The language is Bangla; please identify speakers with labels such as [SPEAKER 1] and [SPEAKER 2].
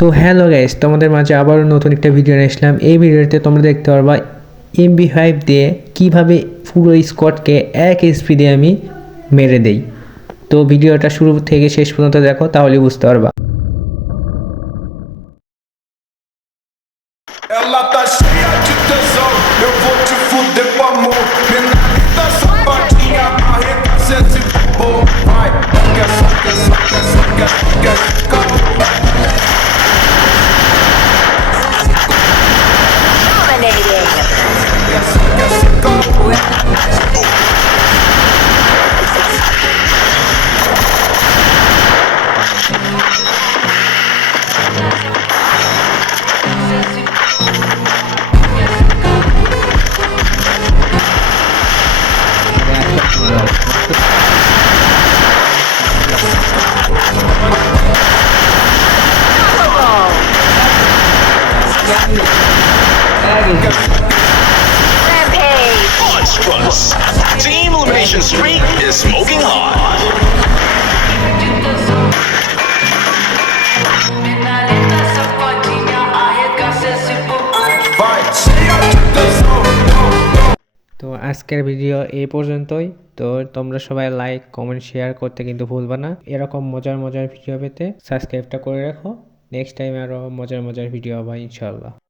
[SPEAKER 1] তো হ্যালো গাইস তোমাদের মাঝে আবারও নতুন একটা ভিডিও নিয়ে আসলাম। এই ভিডিওতে তোমরা দেখতে পারবা এমবি ফাইভ দিয়ে কীভাবে পুরো স্কোয়াডকে এক দিয়ে আমি মেরে দেই। তো ভিডিওটা শুরু থেকে শেষ পর্যন্ত দেখো, তাহলে বুঝতে পারবা।
[SPEAKER 2] Tá cheia de
[SPEAKER 1] তো আজকের ভিডিও এই পর্যন্তই। তো তোমরা সবাই লাইক কমেন্ট শেয়ার করতে কিন্তু ভুলবা না। এরকম মজার মজার ভিডিও পেতে সাবস্ক্রাইবটা করে রাখো। নেক্সট টাইম আরও মজার মজার ভিডিও হবে ইনশাল্লাহ